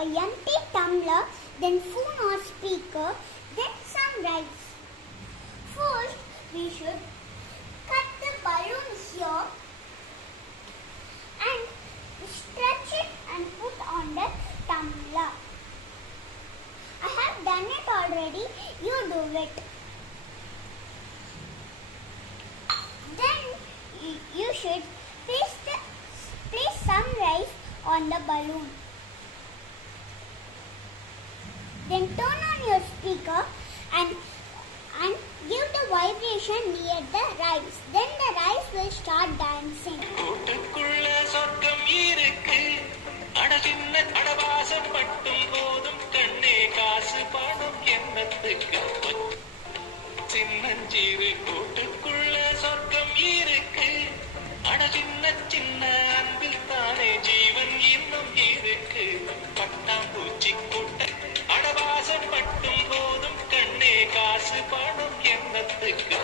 an empty tumbler, then phone or speaker, then some rice. First, we should cut the balloon here and stretch it and put on the tumbler. I have done it already, you do it. Then you should place some rice on the balloon. Then turn on your speaker and give the vibration near the rice. Then the rice will start dancing. காசு பணம் என்னத்துக்கு